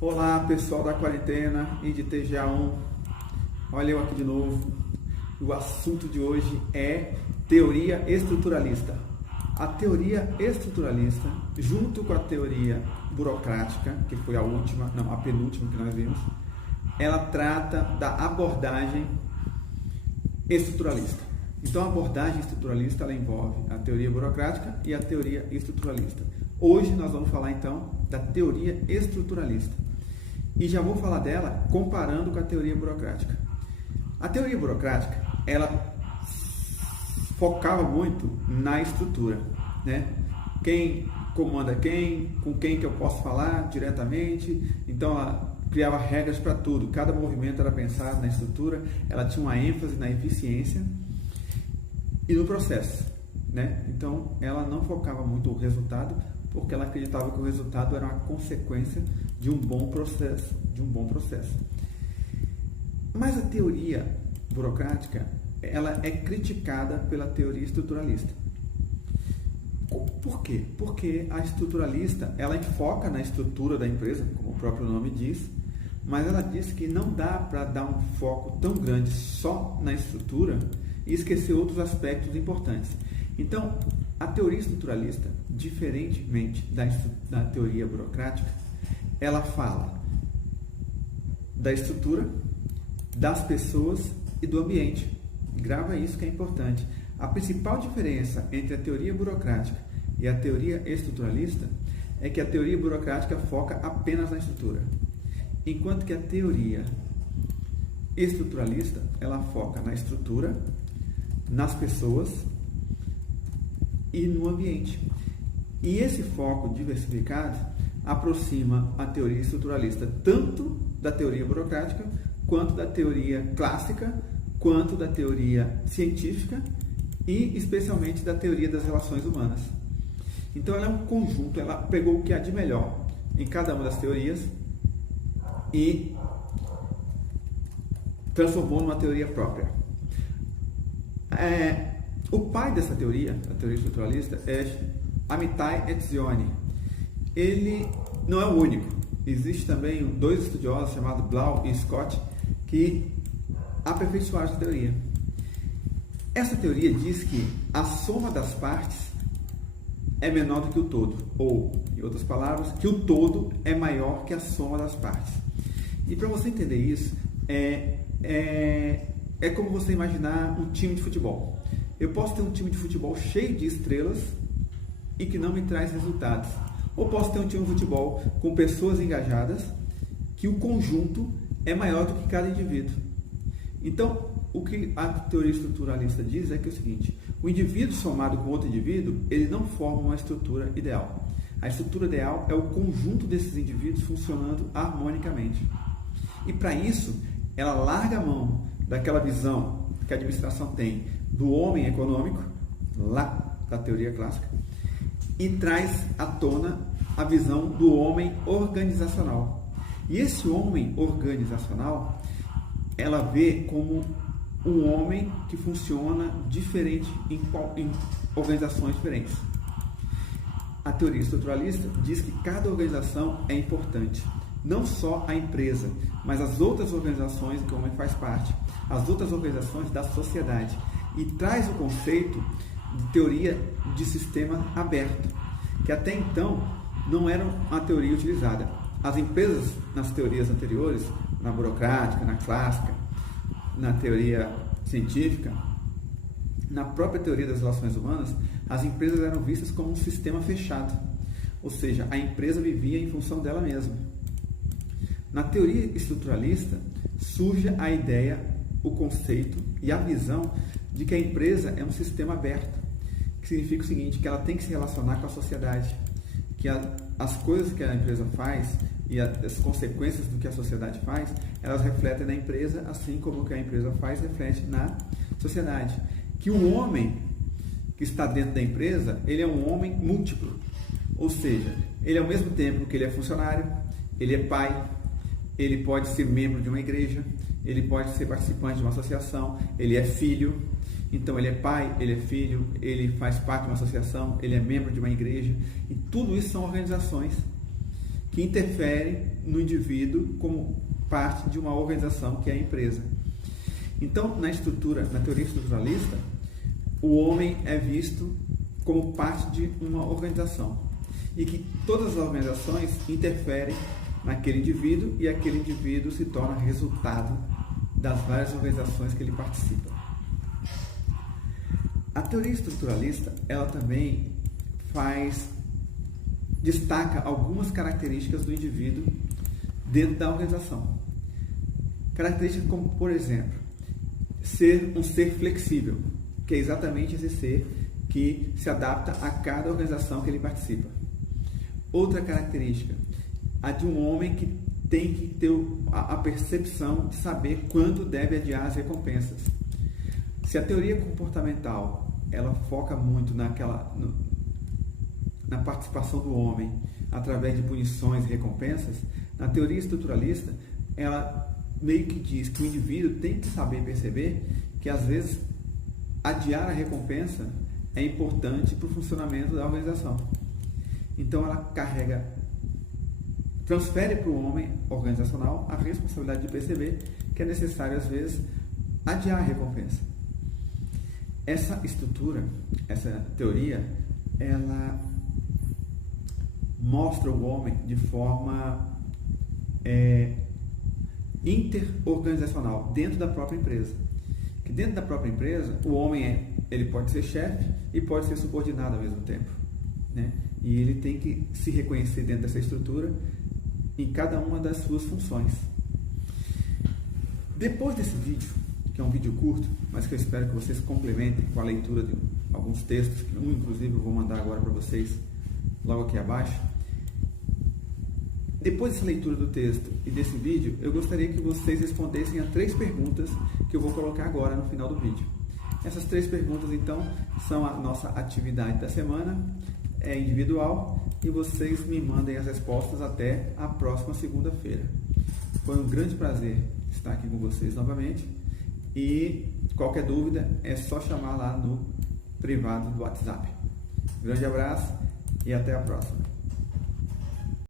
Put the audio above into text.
Olá pessoal da quarentena e de TGA1, olha eu aqui de novo. O assunto de hoje é teoria estruturalista. A teoria estruturalista, junto com a teoria burocrática, que foi a penúltima que nós vimos, ela trata da abordagem estruturalista. Então a abordagem estruturalista ela envolve a teoria burocrática e a teoria estruturalista. Hoje nós vamos falar então da teoria estruturalista. E já vou falar dela comparando com a teoria burocrática. A teoria burocrática, ela focava muito na estrutura, né? Quem comanda quem, com quem que eu posso falar diretamente. Então ela criava regras para tudo. Cada movimento era pensado na estrutura, ela tinha uma ênfase na eficiência e no processo, né? Então ela não focava muito o resultado, porque ela acreditava que o resultado era uma consequência de um bom processo, Mas a teoria burocrática, ela é criticada pela teoria estruturalista. Por quê? Porque a estruturalista, ela foca na estrutura da empresa, como o próprio nome diz, mas ela diz que não dá para dar um foco tão grande só na estrutura e esquecer outros aspectos importantes. Então, a teoria estruturalista, diferentemente da teoria burocrática, ela fala da estrutura, das pessoas e do ambiente. Grava isso que é importante. A principal diferença entre a teoria burocrática e a teoria estruturalista é que a teoria burocrática foca apenas na estrutura, enquanto que a teoria estruturalista ela foca na estrutura, nas pessoas e no ambiente. E esse foco diversificado aproxima a teoria estruturalista tanto da teoria burocrática, quanto da teoria clássica, quanto da teoria científica e especialmente da teoria das relações humanas. Então ela é um conjunto, ela pegou o que há de melhor em cada uma das teorias e transformou numa teoria própria. O pai dessa teoria, a teoria estruturalista, é Amitai Etzioni. Ele não é o único. Existem também dois estudiosos chamados Blau e Scott que aperfeiçoaram essa teoria. Essa teoria diz que a soma das partes é menor do que o todo, ou, em outras palavras, que o todo é maior que a soma das partes. E para você entender isso, é como você imaginar um time de futebol. Eu posso ter um time de futebol cheio de estrelas e que não me traz resultados. Ou posso ter um time de futebol com pessoas engajadas que o conjunto é maior do que cada indivíduo. Então, o que a teoria estruturalista diz é que é o seguinte: o indivíduo somado com outro indivíduo, ele não forma uma estrutura ideal. A estrutura ideal é o conjunto desses indivíduos funcionando harmonicamente. E para isso, ela larga a mão daquela visão que a administração tem do homem econômico, lá da teoria clássica, e traz à tona a visão do homem organizacional. E esse homem organizacional, ela vê como um homem que funciona diferente em organizações diferentes. A teoria estruturalista diz que cada organização é importante, não só a empresa, mas as outras organizações que o homem faz parte, as outras organizações da sociedade, e traz o conceito de teoria de sistema aberto, que até então não era uma teoria utilizada. As empresas, nas teorias anteriores, na burocrática, na clássica, na teoria científica, na própria teoria das relações humanas, as empresas eram vistas como um sistema fechado, ou seja, a empresa vivia em função dela mesma. Na teoria estruturalista surge a ideia, o conceito e a visão de que a empresa é um sistema aberto, que significa o seguinte, que ela tem que se relacionar com a sociedade, que as coisas que a empresa faz e as consequências do que a sociedade faz, elas refletem na empresa, assim como o que a empresa faz reflete na sociedade. Que o homem que está dentro da empresa, ele é um homem múltiplo, ou seja, ele ao mesmo tempo que ele é funcionário, ele é pai, ele pode ser membro de uma igreja, ele pode ser participante de uma associação, ele é filho, então ele é pai, ele é filho, ele faz parte de uma associação, ele é membro de uma igreja, e tudo isso são organizações que interferem no indivíduo como parte de uma organização que é a empresa. Então, na teoria estruturalista, o homem é visto como parte de uma organização e que todas as organizações interferem naquele indivíduo e aquele indivíduo se torna resultado das várias organizações que ele participa. A teoria estruturalista, ela também destaca algumas características do indivíduo dentro da organização. Características como, por exemplo, ser um ser flexível, que é exatamente esse ser que se adapta a cada organização que ele participa. Outra característica, a de um homem que tem que ter a percepção de saber quando deve adiar as recompensas. Se a teoria comportamental ela foca muito na participação do homem através de punições e recompensas, na teoria estruturalista ela meio que diz que o indivíduo tem que saber perceber que às vezes adiar a recompensa é importante para o funcionamento da organização. Então ela transfere para o homem organizacional a responsabilidade de perceber que é necessário às vezes adiar a recompensa. Essa estrutura, essa teoria, ela mostra o homem de forma interorganizacional, dentro da própria empresa. Que dentro da própria empresa, o homem ele pode ser chefe e pode ser subordinado ao mesmo tempo, né? E ele tem que se reconhecer dentro dessa estrutura em cada uma das suas funções. Depois desse vídeo, que é um vídeo curto, mas que eu espero que vocês complementem com a leitura de alguns textos, que inclusive eu vou mandar agora para vocês logo aqui abaixo. Depois dessa leitura do texto e desse vídeo, eu gostaria que vocês respondessem a 3 perguntas que eu vou colocar agora no final do vídeo. Essas 3 perguntas, então, são a nossa atividade da semana, é individual, e vocês me mandem as respostas até a próxima segunda-feira. Foi um grande prazer estar aqui com vocês novamente, e qualquer dúvida é só chamar lá no privado do WhatsApp. Grande abraço e até a próxima.